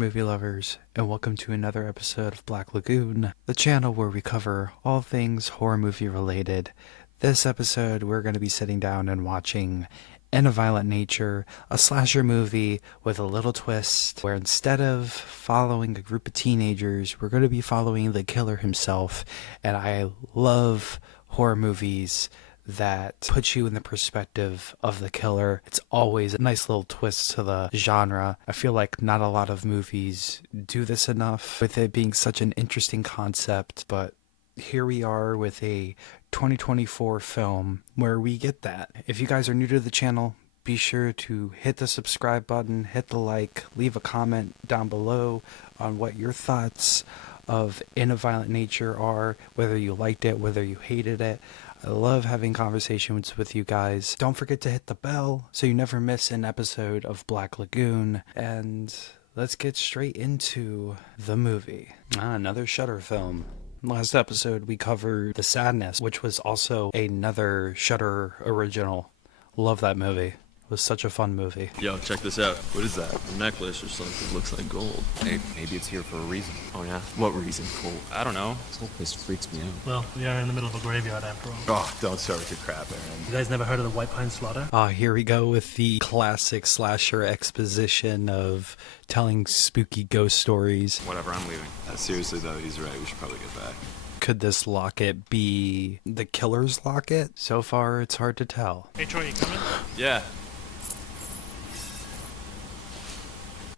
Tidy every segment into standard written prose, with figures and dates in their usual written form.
movie lovers, and welcome to another episode of Black Lagoon, the channel where we cover all things horror movie related. This episode, we're going to be sitting down and watching In a Violent Nature, a slasher movie with a little twist, where instead of following a group of teenagers, we're going to be following the killer himself. And I love horror movies that puts you in the perspective of the killer. It's always a nice little twist to the genre. I feel like not a lot of movies do this enough, with it being such an interesting concept, but here we are with a 2024 film where we get that. If you guys are new to the channel, be sure to hit the subscribe button, hit the like, leave a comment down below on what your thoughts of In a Violent Nature are, whether you liked it, whether you hated it. I love having conversations with you guys. Don't forget to hit the bell so you never miss an episode of Black Lagoon. And let's get straight into the movie. Another Shudder film. Last episode we covered The Sadness, which was also another Shudder original. Love that movie. It was such a fun movie. Yo, check this out. What is that? A necklace or something. Looks like gold. Hey, maybe it's here for a reason. Oh yeah? What reason? Cool. I don't know. This whole place freaks me out. Well, we are in the middle of a graveyard after all. Oh, don't start with your crap, Aaron. You guys never heard of the White Pine Slaughter? Here we go with the classic slasher exposition of telling spooky ghost stories. Whatever, I'm leaving. Seriously, though, he's right. We should probably get back. Could this locket be the killer's locket? So far, it's hard to tell. Hey, Troy, you coming? Yeah.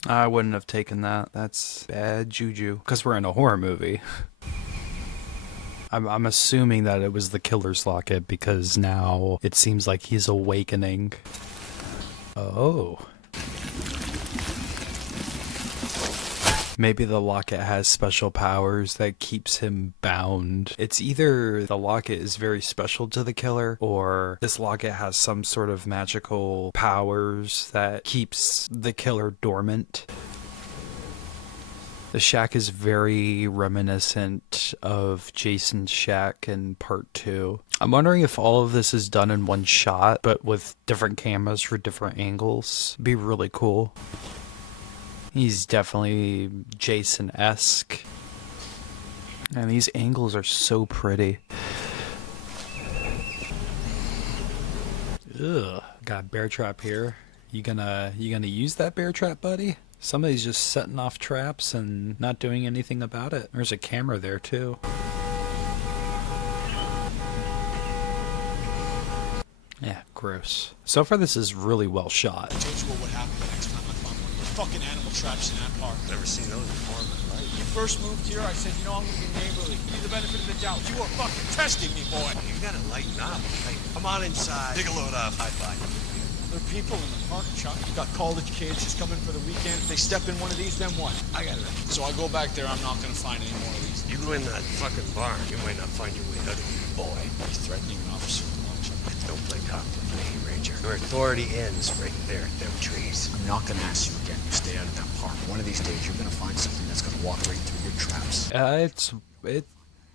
I wouldn't have taken that. That's bad juju. Because we're in a horror movie. I'm assuming that it was the killer's locket because now it seems like he's awakening. Oh. Maybe the locket has special powers that keeps him bound. It's either the locket is very special to the killer, or this locket has some sort of magical powers that keeps the killer dormant. The shack is very reminiscent of Jason's shack in part 2. I'm wondering if all of this is done in one shot, but with different cameras for different angles. It'd be really cool. He's definitely Jason-esque. And these angles are so pretty. Ugh. Got a bear trap here. You gonna use that bear trap, buddy? Somebody's just setting off traps and not doing anything about it. There's a camera there too. Yeah, gross. So far this is really well shot. I told you what would happen the next time I found one of your fucking animal traps in that park. Never seen those before in my life. You first moved here, I said, you know, I'm gonna be neighborly. Give you the benefit of the doubt. You are fucking testing me, boy. You gotta lighten up. Hey, come on inside. Take a load off. High-five. There are people in the park, Chuck. You got college kids just coming for the weekend. If they step in one of these, then what? I got it. So I go back there, I'm not gonna find any more of these. You go in that fucking barn, you might not find your way out of here, boy. He's threatening an officer with a long shot. Don't play cop with me, Ranger. Your authority ends right there at them trees. I'm not gonna ask you again. You stay out of that park. One of these days, you're gonna find something that's gonna walk right through your traps.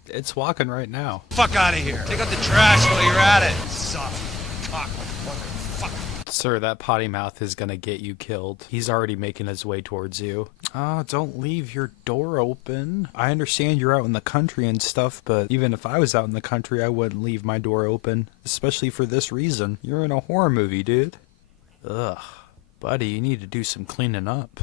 It's walking right now. Fuck out of here. Take out the trash while you're at it. Soft cock, motherfucker. Sir, that potty mouth is gonna get you killed. He's already making his way towards you. Oh, don't leave your door open. I understand you're out in the country and stuff, but even if I was out in the country, I wouldn't leave my door open. Especially for this reason. You're in a horror movie, dude. Ugh. Buddy, you need to do some cleaning up.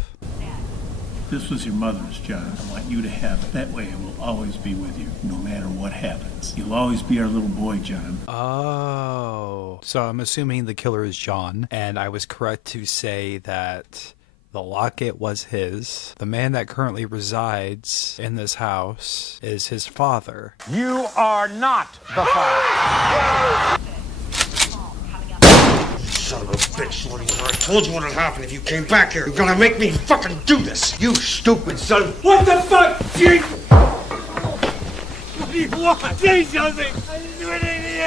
This was your mother's, John. I want you to have it. That way it will always be with you, no matter what happens. You'll always be our little boy, John. Oh. So I'm assuming the killer is John, and I was correct to say that the locket was his. The man that currently resides in this house is his father. You are not the father. Son of a bitch, Lordy. I told you what would happen if you came back here. You're gonna make me fucking do this. You stupid son. What the fuck? Gee! What do you want? Say something! I didn't do anything to you!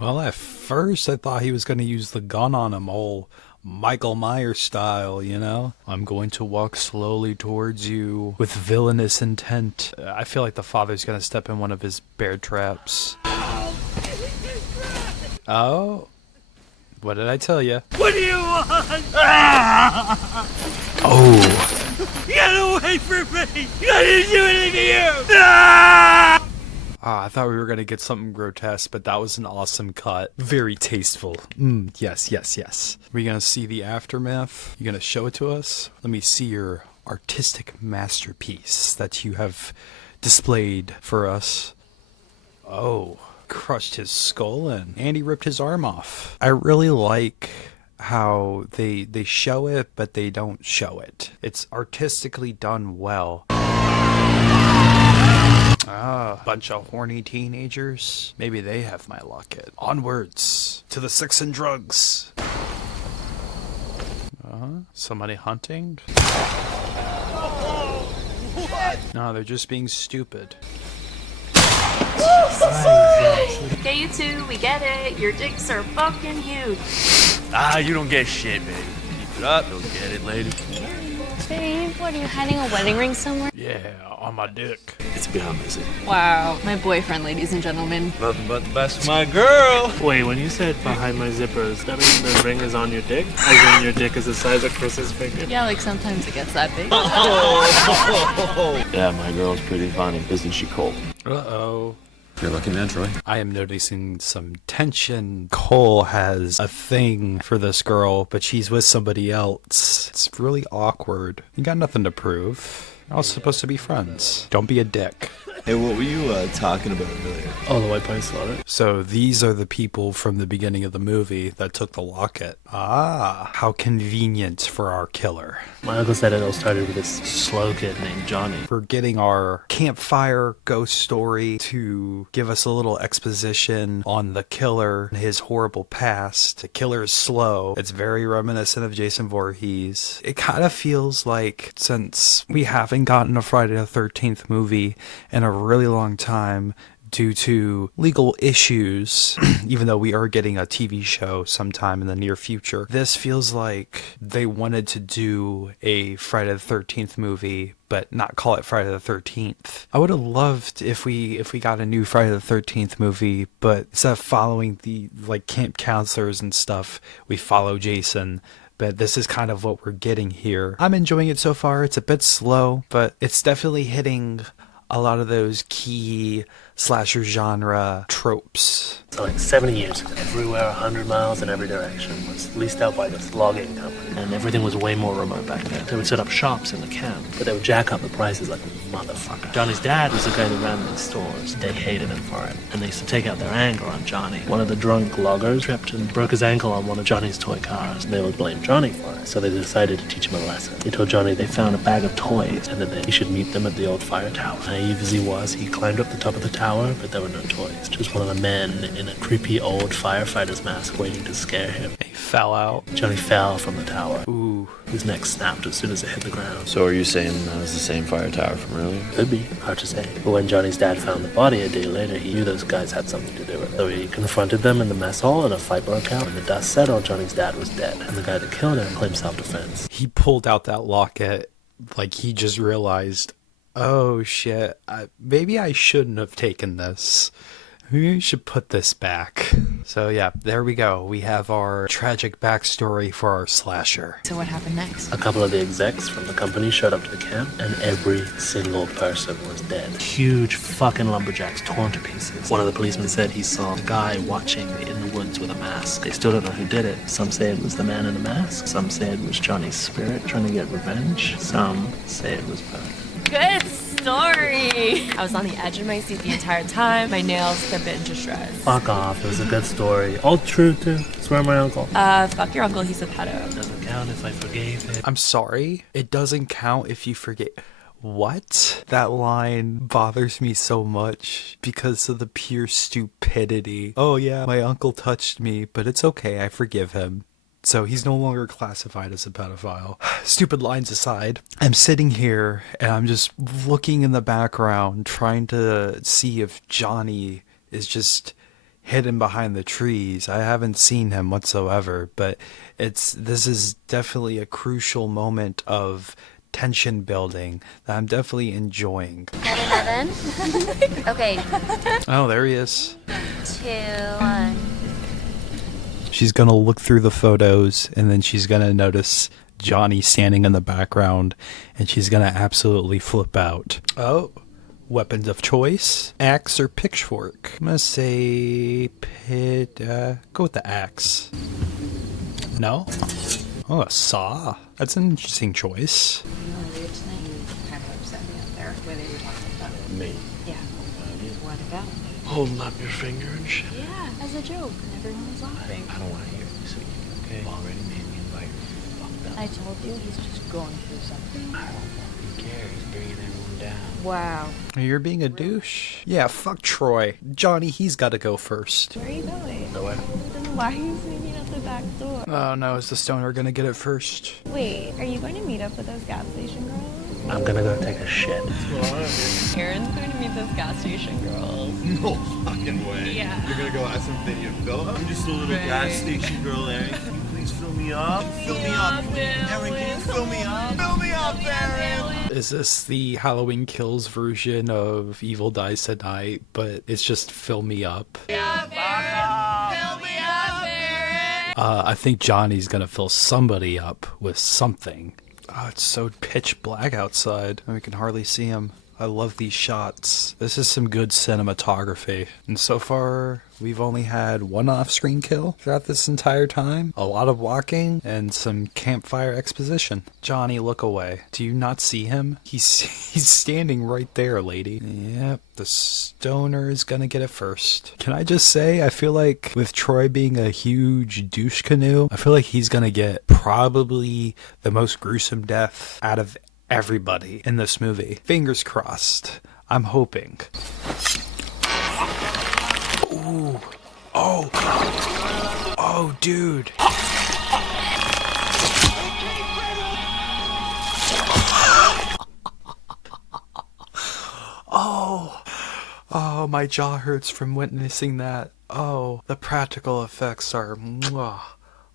Well, at first I thought he was going to use the gun on him, all Michael Myers style, you know? I'm going to walk slowly towards you with villainous intent. I feel like the father's going to step in one of his bear traps. Oh, What did I tell you? What do you want? Oh. Get away from me! I didn't do anything to you! I thought we were going to get something grotesque, but that was an awesome cut. Very tasteful. Yes, yes, yes. Are we going to see the aftermath? You going to show it to us? Let me see your artistic masterpiece that you have displayed for us. Oh, crushed his skull in, and he ripped his arm off. I really like how they show it, but they don't show it. It's artistically done well. Bunch of horny teenagers. Maybe they have my locket. Onwards to the sex and drugs. Somebody hunting? No, they're just being stupid. Okay, you two, we get it. Your dicks are fucking huge. You don't get shit, baby. Keep it up, you'll get it, lady. Babe, what, are you hiding a wedding ring somewhere? Yeah, on my dick. It's beyond busy. Wow, my boyfriend, ladies and gentlemen. Nothing but the best for my girl. Wait, when you said behind my zippers, that means the ring is on your dick? As in your dick is the size of Chris's finger? Yeah, like sometimes it gets that big. Yeah, my girl's pretty funny. Isn't she cold? Uh-oh. You're lucky man, Troy. I am noticing some tension. Cole has a thing for this girl, but she's with somebody else. It's really awkward. You got nothing to prove. You're all supposed to be friends. Don't be a dick. Hey, what were you talking about earlier? Oh, the white pine slaughter? So these are the people from the beginning of the movie that took the locket. Ah, how convenient for our killer. My uncle said it all started with this slow kid named Johnny. For getting our campfire ghost story to give us a little exposition on the killer and his horrible past. The killer is slow. It's very reminiscent of Jason Voorhees. It kind of feels like, since we haven't gotten a Friday the 13th movie in a really long time, due to legal issues, even though we are getting a TV show sometime in the near future, this feels like they wanted to do a Friday the 13th movie, but not call it Friday the 13th. I would have loved if we got a new Friday the 13th movie, but instead of following the like camp counselors and stuff, we follow Jason. But this is kind of what we're getting here. I'm enjoying it so far. It's a bit slow, but it's definitely hitting a lot of those key slasher genre tropes. So like 70 years ago, everywhere 100 miles in every direction was leased out by this logging company. And everything was way more remote back then. They would set up shops in the camp, but they would jack up the prices like a motherfucker. Johnny's dad was the guy that ran these stores. They hated him for it, and they used to take out their anger on Johnny. One of the drunk loggers tripped and broke his ankle on one of Johnny's toy cars. They would blame Johnny for it, so they decided to teach him a lesson. They told Johnny they found a bag of toys and that he should meet them at the old fire tower. Naive as he was, he climbed up the top of the tower, but there were no toys. Just one of the men in a creepy old firefighter's mask waiting to scare him. He fell out. Johnny fell from the tower. Ooh. His neck snapped as soon as it hit the ground. So are you saying that was the same fire tower from earlier? Could be, hard to say. But when Johnny's dad found the body a day later, he knew those guys had something to do with it. So he confronted them in the mess hall and a fight broke out. When the dust settled, Johnny's dad was dead. And the guy that killed him claimed self-defense. He pulled out that locket like he just realized, oh shit, maybe I shouldn't have taken this. Maybe we should put this back. So yeah, there we go. We have our tragic backstory for our slasher. So what happened next? A couple of the execs from the company showed up to the camp, and every single person was dead. Huge fucking lumberjacks torn to pieces. One of the policemen said he saw a guy watching in the woods with a mask. They still don't know who did it. Some say it was the man in the mask. Some say it was Johnny's spirit trying to get revenge. Some say it was both. Good story. I was on the edge of my seat the entire time. My nails got bitten to shreds. Fuck off, it was a good story. All true too. Swear my uncle. Fuck your uncle, he's a pedo. Doesn't count if I forgave him. I'm sorry. It doesn't count if you forget. What? That line bothers me so much because of the pure stupidity. Oh yeah, my uncle touched me, but it's okay, I forgive him. So he's no longer classified as a pedophile. Stupid lines aside, I'm sitting here and I'm just looking in the background trying to see if Johnny is just hidden behind the trees. I haven't seen him whatsoever, but this is definitely a crucial moment of tension building that I'm definitely enjoying. Heaven? Okay. Oh, there he is. 2, 1. She's gonna look through the photos, and then she's gonna notice Johnny standing in the background, and she's gonna absolutely flip out. Oh, weapons of choice: axe or pitchfork? I'm gonna say go with the axe. No? Oh, a saw. That's an interesting choice. Earlier tonight, you kind of upset me up there, where they were talking about Me? Yeah. What about? Holding up your finger and shit. Yeah, as a joke, and everyone was laughing. I don't want to hear it this week, okay? You already made me invite her. Fucked up. I told you he's just going through something. I don't fucking care. He's bringing everyone down. Wow. You're being a douche. Yeah, fuck Troy. Johnny, he's gotta go first. Where are you going? Nowhere. Then why are you sneaking out the back door? Oh no, is the stoner gonna get it first? Wait, are you going to meet up with those gas station girls? I'm gonna go take a shit. Aaron's going to meet those gas station girls. No fucking way. Yeah. You're gonna go ask them if they need a fill up? I'm just a little gas station girl, Aaron. Can you please fill me up? Fill me up. Aaron, can you fill me up? Fill me up, Aaron! Is this the Halloween Kills version of Evil Dies Tonight, but it's just fill me up? I think Johnny's gonna fill somebody up with something. Oh, it's so pitch black outside, and we can hardly see him. I love these shots. This is some good cinematography. And so far, we've only had one off-screen kill throughout this entire time. A lot of walking and some campfire exposition. Johnny, look away. Do you not see him? He's standing right there, lady. Yep, the stoner is gonna get it first. Can I just say, I feel like with Troy being a huge douche canoe, I feel like he's gonna get probably the most gruesome death out of everybody in this movie. Fingers crossed. I'm hoping. Ooh. Oh. Oh, dude. Oh. Oh, my jaw hurts from witnessing that. Oh, the practical effects are... Mwah.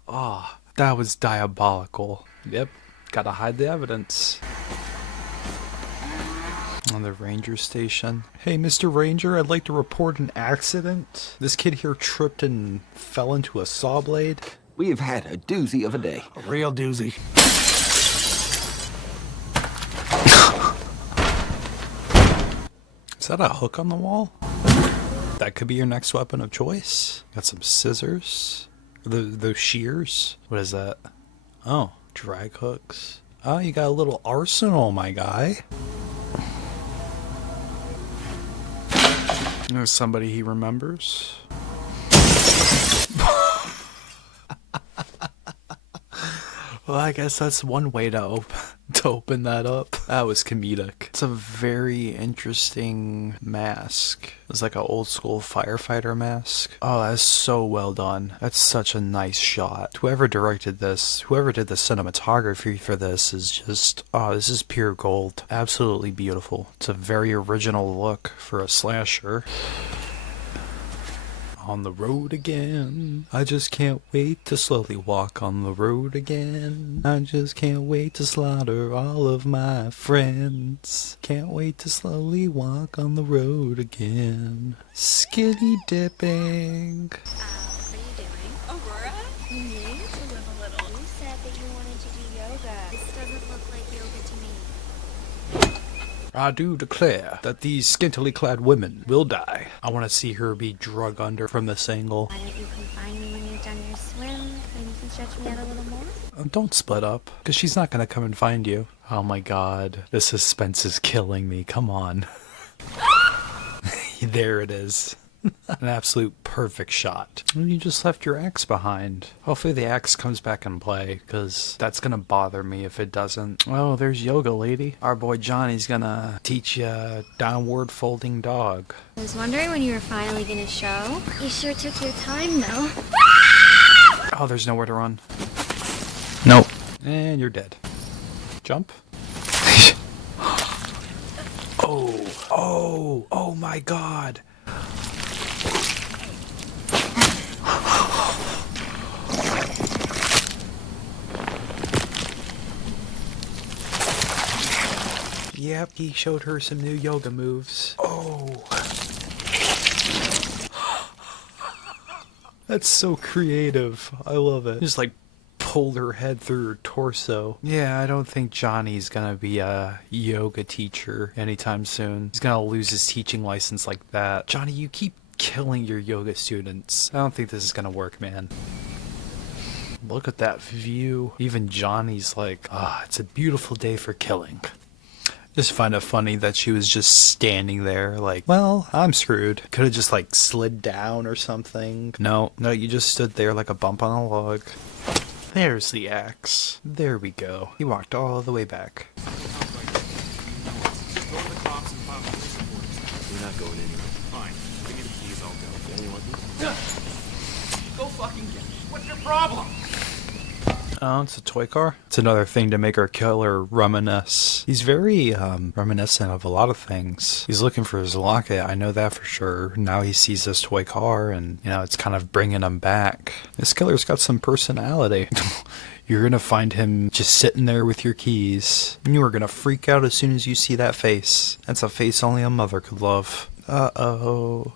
Oh, that was diabolical. Yep. Gotta hide the evidence. On the ranger station. Hey, Mr. Ranger, I'd like to report an accident. This kid here tripped and fell into a saw blade. We've had a doozy of a day. A real doozy. Is that a hook on the wall? That could be your next weapon of choice. Got some scissors. Those shears. What is that? Oh. Drag hooks. Oh, you got a little arsenal, my guy. There's somebody he remembers. Well, I guess that's one way to open that up. That was comedic. It's a very interesting mask. It's like an old school firefighter mask. Oh, that's so well done. That's such a nice shot. Whoever directed this, whoever did the cinematography for this is just, oh, this is pure gold. Absolutely beautiful. It's a very original look for a slasher. On the road again. I just can't wait to slowly walk on the road again. I just can't wait to slaughter all of my friends. Can't wait to slowly walk on the road again. Skinny dipping. What are you doing? Aurora? You need to live a little. You said that you wanted to do yoga. This doesn't look like yoga to me. I do declare that these scantily clad women will die. I want to see her be drug under from this angle. Why don't you come find me when you've done your swim and you can stretch me out a little more? Don't split up, because she's not going to come and find you. Oh my god, the suspense is killing me. Come on. There it is. An absolute perfect shot. You just left your axe behind. Hopefully the axe comes back in play, because that's going to bother me if it doesn't. Oh, there's yoga, lady. Our boy Johnny's going to teach you a downward folding dog. I was wondering when you were finally going to show. You sure took your time, though. Oh, there's nowhere to run. Nope. And you're dead. Jump. Oh my god. Yep, he showed her some new yoga moves. Oh. That's so creative. I love it. Just like pulled her head through her torso. Yeah, I don't think Johnny's gonna be a yoga teacher anytime soon. He's gonna lose his teaching license like that. Johnny, you keep killing your yoga students. I don't think this is gonna work, man. Look at that view. Even Johnny's like, it's a beautiful day for killing. Just find it funny that she was just standing there like, well, I'm screwed. Could have just like slid down or something. No, you just stood there like a bump on a log. There's the axe. There we go. He walked all the way back. We're not going anywhere. Fine. Give me the keys, I'll go. Yeah, you want these? Go fucking get it. What's your problem? Oh, it's a toy car? It's another thing to make our killer reminisce. He's very reminiscent of a lot of things. He's looking for his locket, I know that for sure. Now he sees this toy car and, it's kind of bringing him back. This killer's got some personality. You're gonna find him just sitting there with your keys. And you are gonna freak out as soon as you see that face. That's a face only a mother could love. Uh-oh.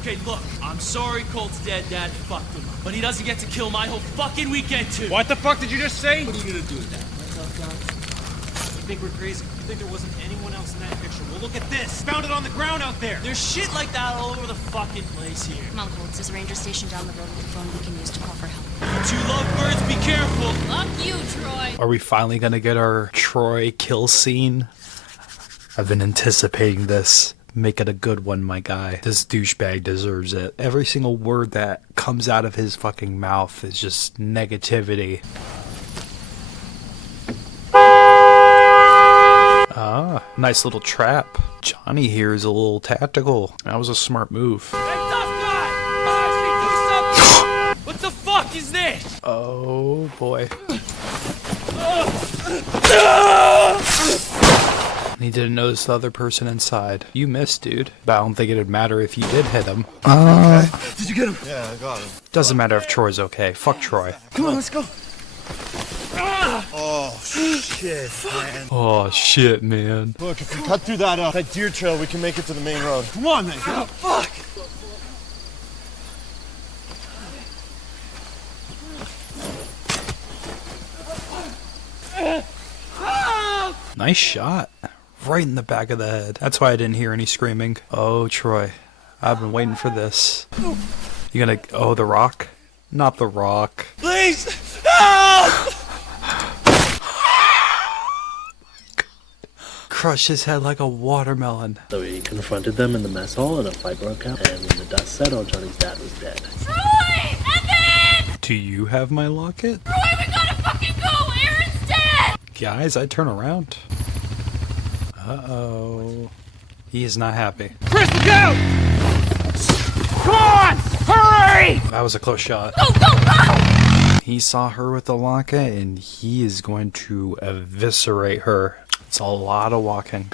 Okay, look, I'm sorry Colt's dead dad fucked him up, but he doesn't get to kill my whole fucking weekend too. What the fuck did you just say? What are you gonna do with that? You think we're crazy? You think there wasn't anyone else in that picture? Well, look at this. Found it on the ground out there. There's shit like that all over the fucking place here. Come on, Colts. There's a ranger station down the road with a phone we can use to call for help. Two lovebirds, be careful. Fuck you, Troy. Are we finally gonna get our Troy kill scene? I've been anticipating this. Make it a good one, my guy. This douchebag deserves it. Every single word that comes out of his fucking mouth is just negativity. Ah, nice little trap. Johnny here is a little tactical. That was a smart move. Hey, tough guy! I see, do something! What the fuck is this? Oh, boy. He didn't notice the other person inside. You missed, dude. But I don't think it'd matter if you did hit him. Did you get him? Yeah, I got him. Doesn't matter if Troy's okay. Fuck Troy. Come on, let's go. Oh, shit, man. Oh, shit, man. Look, if we cut through that deer trail, we can make it to the main road. Come on, then. Oh, fuck. Nice shot. Right in the back of the head. That's why I didn't hear any screaming. Oh, Troy. I've been waiting for this. You gonna... Oh, the rock? Not the rock. Please! Help! Crush his head like a watermelon. So he confronted them in the mess hall and a fight broke out. And when the dust settled, Johnny's dad was dead. Troy! Evan! Do you have my locket? Troy, we gotta fucking go! Aaron's dead! Guys, I turn around. Uh-oh. He is not happy. Chris, look out! Come on! Hurry! That was a close shot. Go, go, go! He saw her with the locket, and he is going to eviscerate her. It's a lot of walking.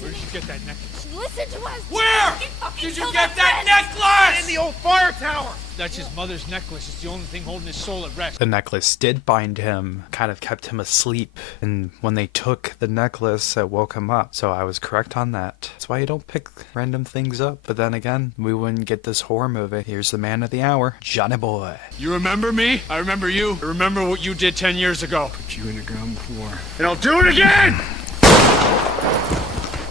Where did you get that necklace? Listen to us! Where did you get that necklace? In the old fire tower! That's his mother's necklace. It's the only thing holding his soul at rest. The necklace did bind him, kind of kept him asleep, and when they took the necklace, it woke him up. So I was correct on that. That's why you don't pick random things up. But then again, we wouldn't get this horror movie. Here's the man of the hour, Johnny Boy. You remember me? I remember you. I remember what you did 10 years ago. Put you in the ground before. And I'll do it again!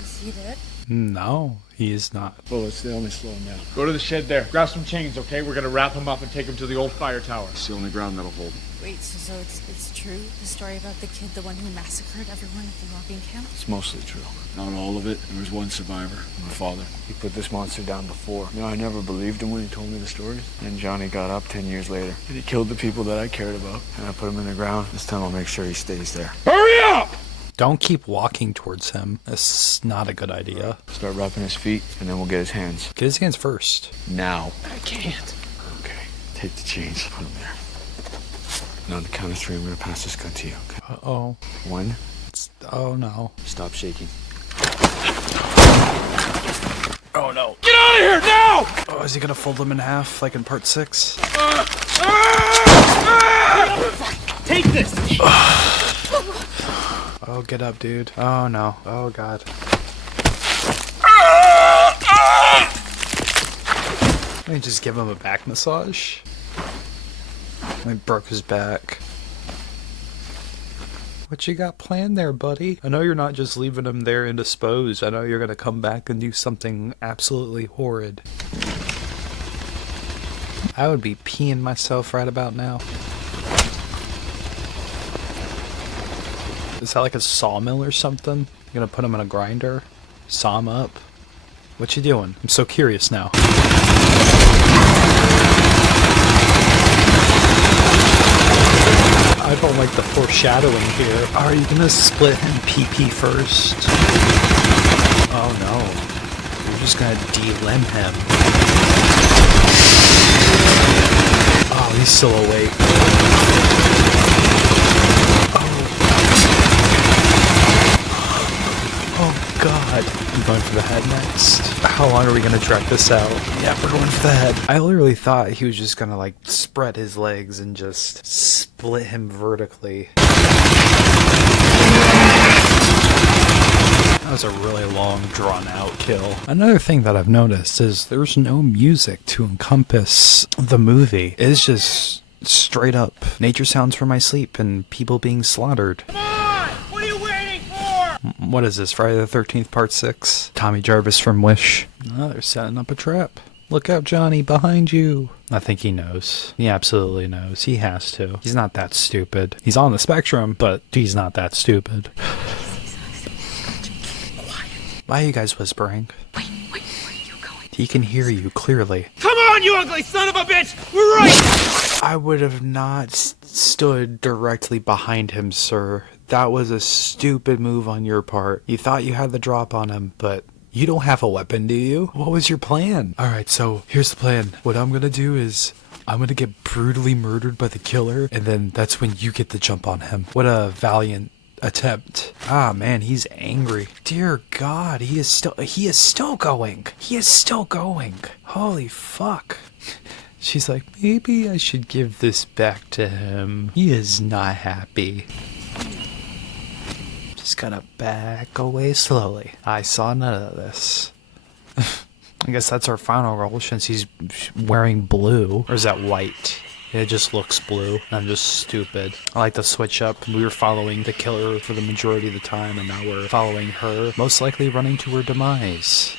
Is he dead? No, he is not. Bullets, they only slow him down. Go to the shed there. Grab some chains, okay? We're gonna wrap him up and take him to the old fire tower. It's the only ground that'll hold him. Wait, so it's true? The story about the kid, the one who massacred everyone at the logging camp? It's mostly true. Not all of it. There was one survivor, my father. He put this monster down before. I never believed him when he told me the stories. And Johnny got up 10 years later, and he killed the people that I cared about. And I put him in the ground. This time I'll make sure he stays there. Hurry up! Don't keep walking towards him. That's not a good idea. Start wrapping his feet, and then we'll get his hands. Get his hands first. Now. I can't. Okay. Take the chains. Put them there. And on the count of 3, I'm going to pass this gun to you, okay? Uh-oh. 1. Oh, no. Stop shaking. Oh, no. Get out of here now! Oh, is he gonna fold him in half, like in part 6? Take this! Oh, get up, dude. Oh, no. Oh, God. I just give him a back massage. I broke his back. What you got planned there, buddy? I know you're not just leaving him there indisposed. I know you're gonna come back and do something absolutely horrid. I would be peeing myself right about now. Is that like a sawmill or something? You gonna put him in a grinder? Saw him up? What you doing? I'm so curious now. I don't like the foreshadowing here. Are you gonna split him PP first? Oh no. You're just gonna de-limb him. Oh, he's still awake. Oh god. I'm going for the head next. How long are we gonna drag this out? Yeah, we're going for the head. I literally thought he was just gonna like spread his legs and just split him vertically. That was a really long, drawn-out kill. Another thing that I've noticed is there's no music to encompass the movie. It's just straight up nature sounds for my sleep and people being slaughtered. Come on! What are you waiting for? What is this, Friday the 13th Part 6? Tommy Jarvis from Wish. Oh, they're setting up a trap. Look out, Johnny, behind you. I think he knows. He absolutely knows. He has to. He's not that stupid. He's on the spectrum, but he's not that stupid. Why are you guys whispering? Wait, where are you going? He can hear you clearly. Come on, you ugly son of a bitch! We're right! I would have not stood directly behind him, sir. That was a stupid move on your part. You thought you had the drop on him, but you don't have a weapon, do you? What was your plan? Alright, so here's the plan. What I'm gonna do is I'm gonna get brutally murdered by the killer, and then that's when you get the jump on him. What a valiant attempt. Ah, man, he's angry. Dear God, he is still going. He is still going. Holy fuck. She's like, maybe I should give this back to him. He is not happy. Just gotta back away slowly. I saw none of this. I guess that's our final roll since he's wearing blue. Or is that white? It just looks blue. I'm just stupid. I like to switch up. We were following the killer for the majority of the time, and now we're following her, most likely running to her demise.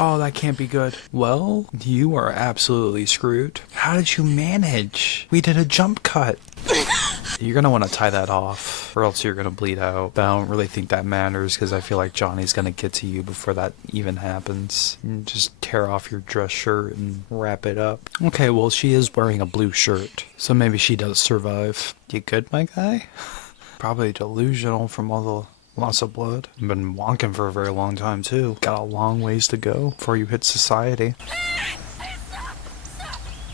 Oh, that can't be good. Well, you are absolutely screwed. How did you manage? We did a jump cut. You're gonna want to tie that off, or else you're gonna bleed out. But I don't really think that matters, because I feel like Johnny's gonna get to you before that even happens. And just tear off your dress shirt and wrap it up. Okay, well, she is wearing a blue shirt, so maybe she does survive. You good, my guy? Probably delusional from all the loss of blood. I've been walking for a very long time, too. Got a long ways to go before you hit society.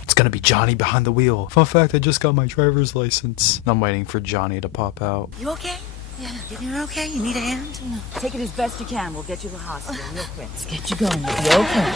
It's gonna be Johnny behind the wheel. Fun fact, I just got my driver's license. I'm waiting for Johnny to pop out. You okay? Yeah. You're okay? You need a hand? No. Take it as best you can. We'll get you to the hospital real quick. Let's get you going. You'll be okay.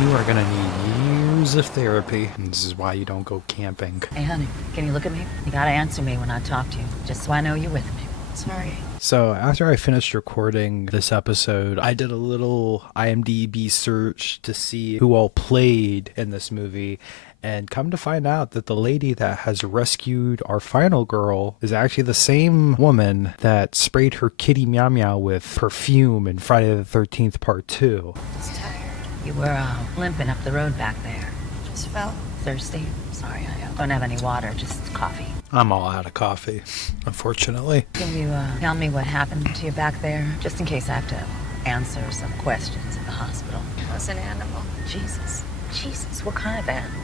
You are gonna need years of therapy. And this is why you don't go camping. Hey, honey, can you look at me? You gotta answer me when I talk to you, just so I know you're with me. Sorry. So after I finished recording this episode, I did a little IMDb search to see who all played in this movie, and come to find out that the lady that has rescued our final girl is actually the same woman that sprayed her kitty Meow Meow with perfume in Friday the 13th Part 2. Just tired. You were limping up the road back there. Just fell. Thirsty? Sorry, I don't have any water, just coffee. I'm all out of coffee, unfortunately. Can you tell me what happened to you back there? Just in case I have to answer some questions at the hospital. I was an animal. Jesus. Jesus, what kind of animal?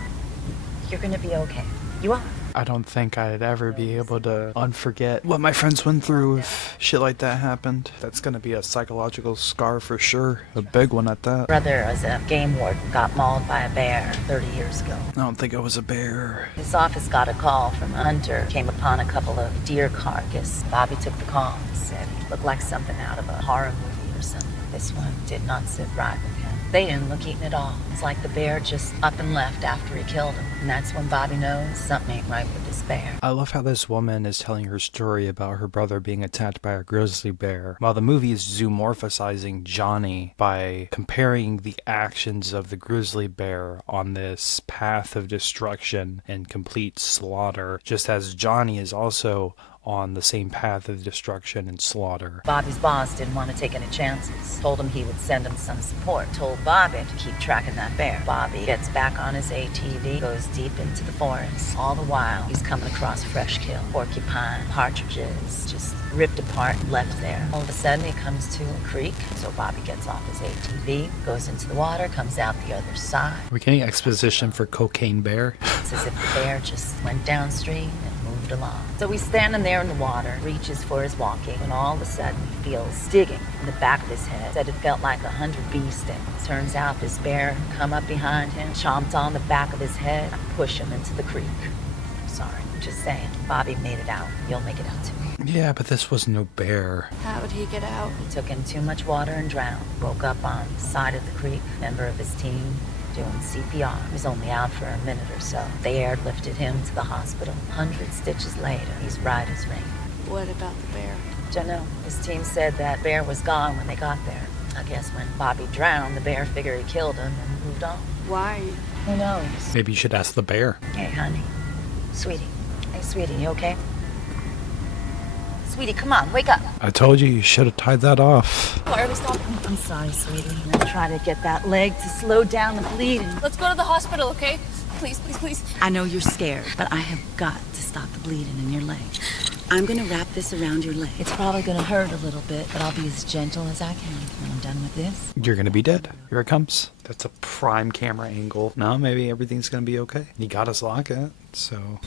You're gonna be okay. You are. I don't think I'd ever be able to unforget what my friends went through if shit like that happened. That's gonna be a psychological scar for sure. A big one at that. Brother as a game warden got mauled by a bear 30 years ago. I don't think it was a bear. His office got a call from a hunter. Came upon a couple of deer carcass. Bobby took the call. Said it looked like something out of a horror movie or something. This one did not sit right with him. They didn't look eaten at all. It's like the bear just up and left after he killed him. And that's when Bobby knows something ain't right with this bear. I love how this woman is telling her story about her brother being attacked by a grizzly bear, while the movie is zoomorphizing Johnny by comparing the actions of the grizzly bear on this path of destruction and complete slaughter, just as Johnny is also on the same path of destruction and slaughter. Bobby's boss didn't want to take any chances. Told him he would send him some support. Told Bobby to keep tracking that bear. Bobby gets back on his ATV, goes deep into the forest. All the while, he's coming across fresh kill. Porcupine, partridges, just ripped apart and left there. All of a sudden, he comes to a creek, so Bobby gets off his ATV, goes into the water, comes out the other side. We're getting exposition for Cocaine Bear. It's as if the bear just went downstream and moved along. So he's standing there in the water, reaches for his walkie, when all of a sudden he feels digging in the back of his head. Said it felt like 100 bee stings. Turns out this bear come up behind him, chomped on the back of his head, and pushed him into the creek. Sorry, I'm just saying. Bobby made it out. You'll make it out too. Yeah, but this was no bear. How would he get out? He took in too much water and drowned. Woke up on the side of the creek. Member of his team doing CPR. He was only out for a minute or so. They airlifted him to the hospital. 100 stitches later, he's right as rain. What about the bear? Don't know. His team said that bear was gone when they got there. I guess when Bobby drowned, the bear figured he killed him and moved on. Why? Who knows? Maybe you should ask the bear. Hey, honey. Sweetie. Hey, sweetie, you okay? Sweetie, come on, wake up. I told you should have tied that off. Why are we stopping? I'm sorry, sweetie. I'm trying to get that leg to slow down the bleeding. Let's go to the hospital, okay? Please, please, please. I know you're scared, but I have got to stop the bleeding in your leg. I'm gonna wrap this around your leg. It's probably gonna hurt a little bit, but I'll be as gentle as I can when I'm done with this. You're gonna be dead. Here it comes. That's a prime camera angle. No, maybe everything's gonna be okay. He got his locket, so...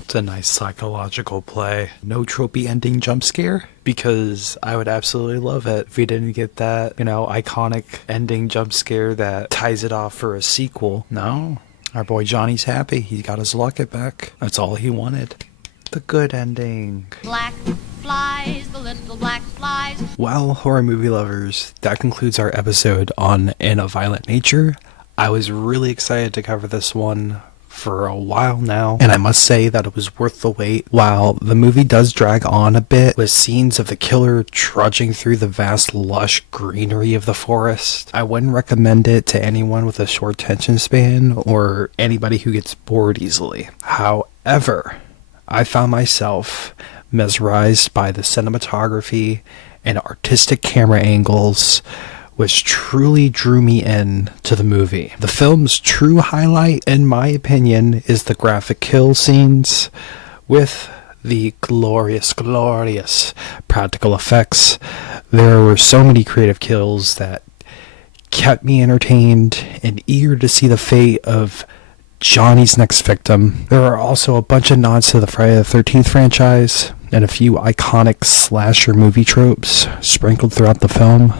It's a nice psychological play. No tropey ending jump scare, because I would absolutely love it if we didn't get that, iconic ending jump scare that ties it off for a sequel. No, our boy Johnny's happy. He got his locket back. That's all he wanted. The good ending. Black flies, the little black flies. Well, horror movie lovers, that concludes our episode on In a Violent Nature. I was really excited to cover this one for a while now, and I must say that it was worth the wait. While the movie does drag on a bit with scenes of the killer trudging through the vast lush greenery of the forest, I wouldn't recommend it to anyone with a short attention span or anybody who gets bored easily. However, I found myself mesmerized by the cinematography and artistic camera angles, which truly drew me in to the movie. The film's true highlight, in my opinion, is the graphic kill scenes with the glorious practical effects. There were so many creative kills that kept me entertained and eager to see the fate of Johnny's next victim. There are also a bunch of nods to the Friday the 13th franchise and a few iconic slasher movie tropes sprinkled throughout the film,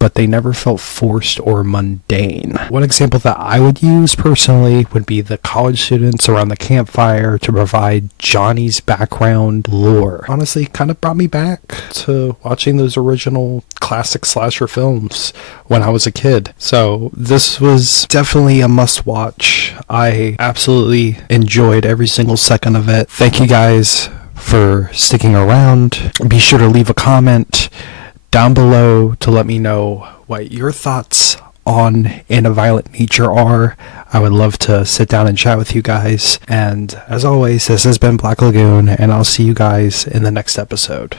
but they never felt forced or mundane. One example that I would use personally would be the college students around the campfire to provide Johnny's background lore. Honestly, kind of brought me back to watching those original classic slasher films when I was a kid. So this was definitely a must watch. I absolutely enjoyed every single second of it. Thank you guys for sticking around. Be sure to leave a comment down below to let me know what your thoughts on In a Violent Nature are. I would love to sit down and chat with you guys. And as always, this has been Black Lagoon, and I'll see you guys in the next episode.